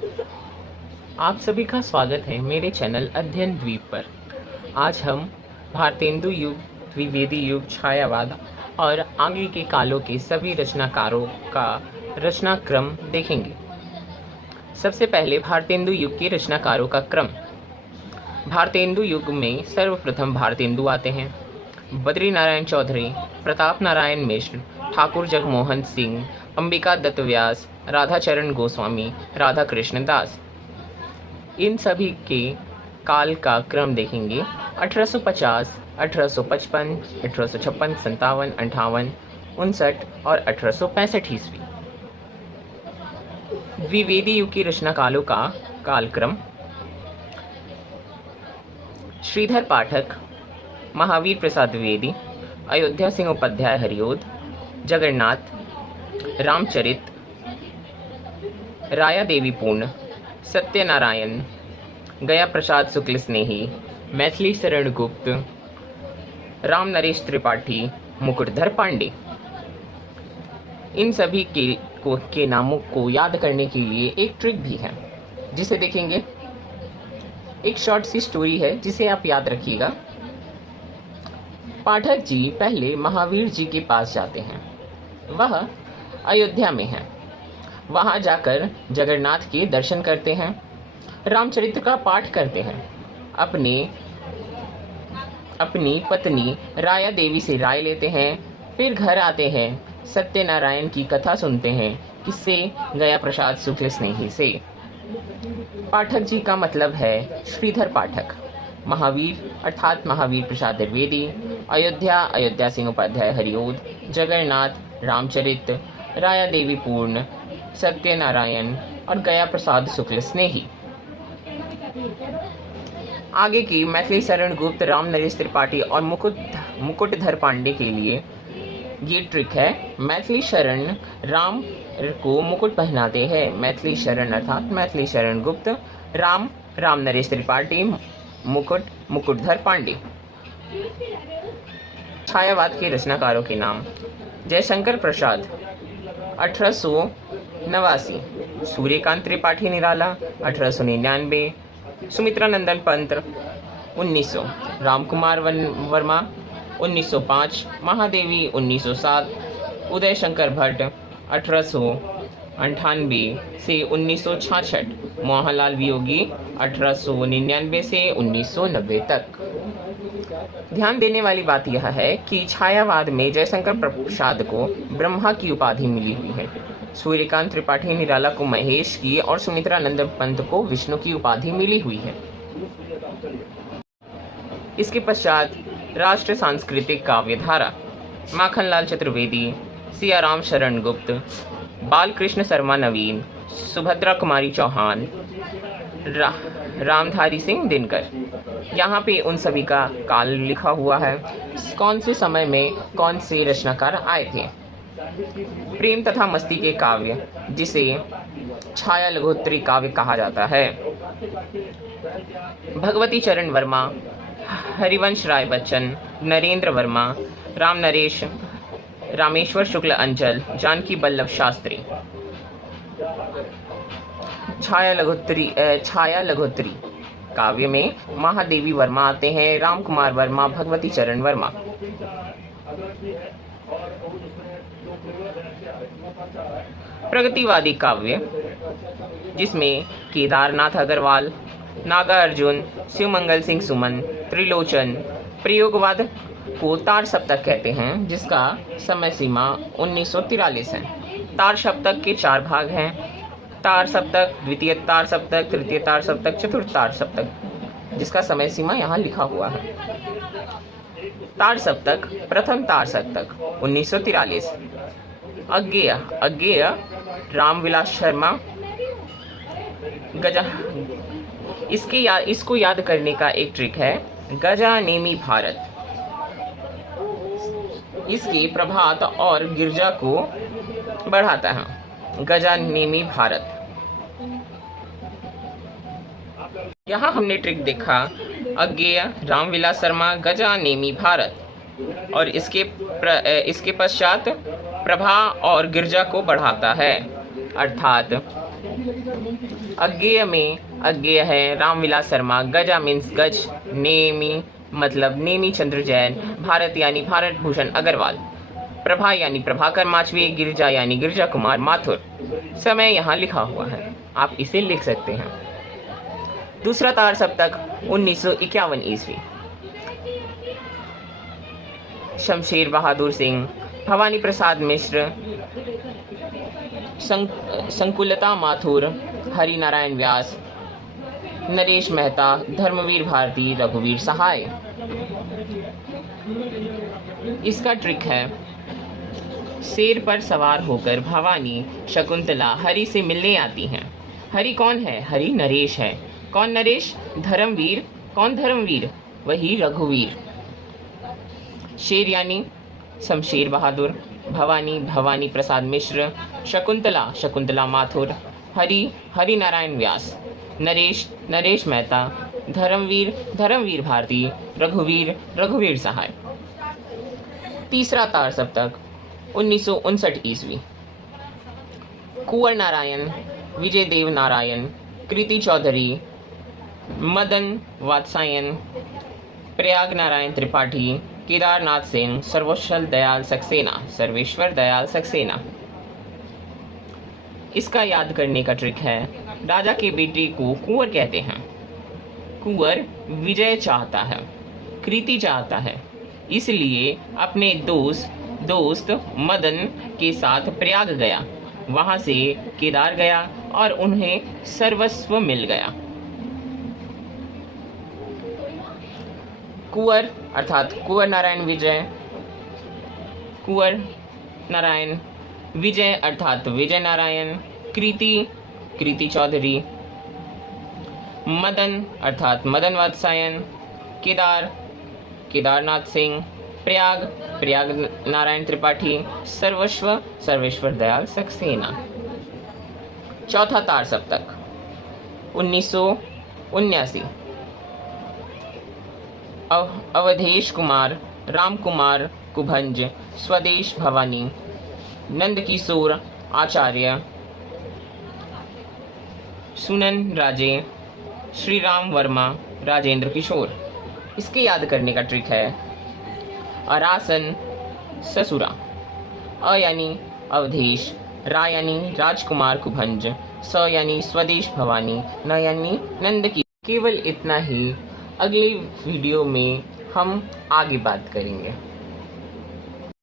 आप सभी का स्वागत है मेरे चैनल अध्ययन द्वीप पर। आज हम भारतेंदु युग, द्विवेदी युग, छायावाद और आगे के कालों के सभी रचनाकारों का रचनाक्रम देखेंगे। सबसे पहले भारतेंदु युग के रचनाकारों का क्रम। भारतेंदु युग में सर्वप्रथम भारतेंदु आते हैं। बद्री नारायण चौधरी, प्रताप नारायण मिश्र, ठाकुर जगमोहन सिंह, अंबिका दत्त व्यास, राधाचरण गोस्वामी, राधा कृष्ण दास। इन सभी के काल का क्रम देखेंगे। 1850, 1855, 1856, 57, 58, 59 और 1865 ईस्वी। द्विवेदी युग की रचना कालों का कालक्रम। श्रीधर पाठक, महावीर प्रसाद द्विवेदी, अयोध्या सिंह उपाध्याय हरिओद, जगन्नाथ, रामचरित, राया देवी पूर्ण, सत्यनारायण, गया प्रसाद शुक्ल स्नेही, मैथिली शरण गुप्त, राम नरेश त्रिपाठी, मुकुटधर पांडे। इन सभी के नामों को याद करने के लिए एक ट्रिक भी है जिसे देखेंगे। एक शॉर्ट सी स्टोरी है जिसे आप याद रखिएगा। पाठक जी पहले महावीर जी के पास जाते हैं। वह अयोध्या में है। वहां जाकर जगन्नाथ के दर्शन करते हैं, रामचरित्र का पाठ करते हैं, अपनी पत्नी राया देवी से राय लेते हैं, फिर घर आते हैं, सत्यनारायण की कथा सुनते हैं। किससे? गया प्रसाद शुक्ल स्नेही से। पाठक जी का मतलब है श्रीधर पाठक। महावीर अर्थात महावीर प्रसाद द्विवेदी, अयोध्या सिंह उपाध्याय हरिओद, जगन्नाथ, रामचरित, राया देवी पूर्ण, सत्यनारायण और गया प्रसाद शुक्ल स्नेही। आगे की मैथिली शरण गुप्त, राम नरेश त्रिपाठी और मुकुटधर पांडे के लिए ये ट्रिक है। मैथिली शरण राम को मुकुट पहनाते हैं। मैथिली शरण अर्थात मैथिली शरण गुप्त, राम नरेश त्रिपाठी, मुकुटधर पांडे। छायावाद के रचनाकारों के नाम। जयशंकर प्रसाद 1889, सूर्यकांत त्रिपाठी निराला 1899, सुमित्रा नंदन पंत 1900, रामकुमार वर्मा 1905, महादेवी 1907, उदय शंकर भट्ट 1898 से 1966, मोहनलाल वियोगी 1899 से 1990 तक। ध्यान देने वाली बात यह है कि छायावाद में जयशंकर प्रसाद को ब्रह्मा की उपाधि मिली हुई है, सूर्यकांत त्रिपाठी निराला को महेश की और सुमित्रा नंदन पंत को विष्णु की उपाधि मिली हुई है। इसके पश्चात राष्ट्र सांस्कृतिक काव्यधारा। माखनलाल चतुर्वेदी, सियाराम शरण गुप्त, बालकृष्ण शर्मा नवीन, सुभद्रा कुमारी चौहान, रामधारी सिंह दिनकर। यहाँ पे उन सभी का काल लिखा हुआ है, कौन से समय में कौन से रचनाकार आए थे। प्रेम तथा मस्ती के काव्य, जिसे छाया लघोत्री काव्य कहा जाता है। भगवती चरण वर्मा, हरिवंश राय बच्चन, नरेंद्र वर्मा, रामेश्वर शुक्ल अंचल, जानकी बल्लभ शास्त्री। छाया लघोत्री काव्य में महादेवी वर्मा आते हैं, रामकुमार वर्मा, भगवती चरण वर्मा। प्रगतिवादी काव्य, जिसमें केदारनाथ अग्रवाल, नागा अर्जुन, शिवमंगल सिंह सुमन, त्रिलोचन। प्रयोगवाद को तार सप्तक कहते हैं, जिसका समय सीमा 1943 है। तार सप्तक के 4 भाग हैं: तार सप्तक, द्वितीय तार सप्तक, तृतीय तार सप्तक, चतुर्थ तार सप्तक, जिसका समय सीमा यहाँ लिखा हुआ है। तार सप्तक, प्रथम तार सप्तक 1943। अज्ञेय रामविलास शर्मा। गजा, इसको याद करने का एक ट्रिक है, गजा नेमी भारत। इसके प्रभात और गिरजा को बढ़ाता है। गजा नेमी भारत। यहाँ हमने ट्रिक देखा, अज्ञेय रामविलास शर्मा, गजा नेमी भारत, और इसके पश्चात प्रभा और गिरजा को बढ़ाता है। अर्थात अज्ञेय में अज्ञेय है रामविलास शर्मा, गजा मीन्स गज, नेमी मतलब नेमी चंद्र जैन, भारत यानी भारत भूषण अग्रवाल, प्रभा यानी प्रभाकर माचवे, गिरिजा यानी गिरिजा कुमार माथुर। समय यहाँ लिखा हुआ है, आप इसे लिख सकते हैं। दूसरा तार सप्तक 1951 ईस्वी। शमशेर बहादुर सिंह, भवानी प्रसाद मिश्र, संकुलता माथुर, हरि नारायण व्यास, नरेश मेहता, धर्मवीर भारती, रघुवीर सहाय। इसका ट्रिक है, शेर पर सवार होकर भवानी शकुंतला हरि से मिलने आती हैं। हरि कौन है? हरि नरेश है। कौन नरेश? धर्मवीर। कौन धर्मवीर? वही रघुवीर। शेर यानी शमशेर बहादुर, भवानी भवानी प्रसाद मिश्र, शकुंतला शकुंतला माथुर, हरि हरि नारायण व्यास, नरेश नरेश मेहता, धर्मवीर धर्मवीर भारती, रघुवीर रघुवीर सहाय। तीसरा तार सप्तक 1959 ईस्वी। कुंवर नारायण, विजय देव नारायण, कृति चौधरी, मदन वात्सायन, प्रयाग नारायण त्रिपाठी, केदारनाथ सिंह, सर्वेश्वर दयाल सक्सेना। इसका याद करने का ट्रिक है, राजा के बेटे को कुंवर कहते हैं। कुंवर विजय चाहता है, कृति चाहता है, इसलिए अपने दोस्त मदन के साथ प्रयाग गया, वहां से केदार गया और उन्हें सर्वस्व मिल गया। कुंवर अर्थात कुंवर नारायण विजय, कुंवर नारायण विजय अर्थात विजय नारायण, कृति चौधरी, मदन अर्थात मदन वात्सायन, केदारनाथ सिंह, प्रयाग नारायण त्रिपाठी, सर्वेश्वर दयाल सक्सेना। चौथा तार सप्तक 1979। अवधेश कुमार, राम कुमार कुभंज, स्वदेश भवानी, नंदकिशोर आचार्य, सुनन राजे, श्री राम वर्मा, राजेंद्र किशोर। इसके याद करने का ट्रिक है, अरासन ससुरा, अ यानी अवधेश, रा यानी राजकुमार कुभंज, स यानी स्वदेश भवानी, न यानी नंद की। केवल इतना ही, अगले वीडियो में हम आगे बात करेंगे।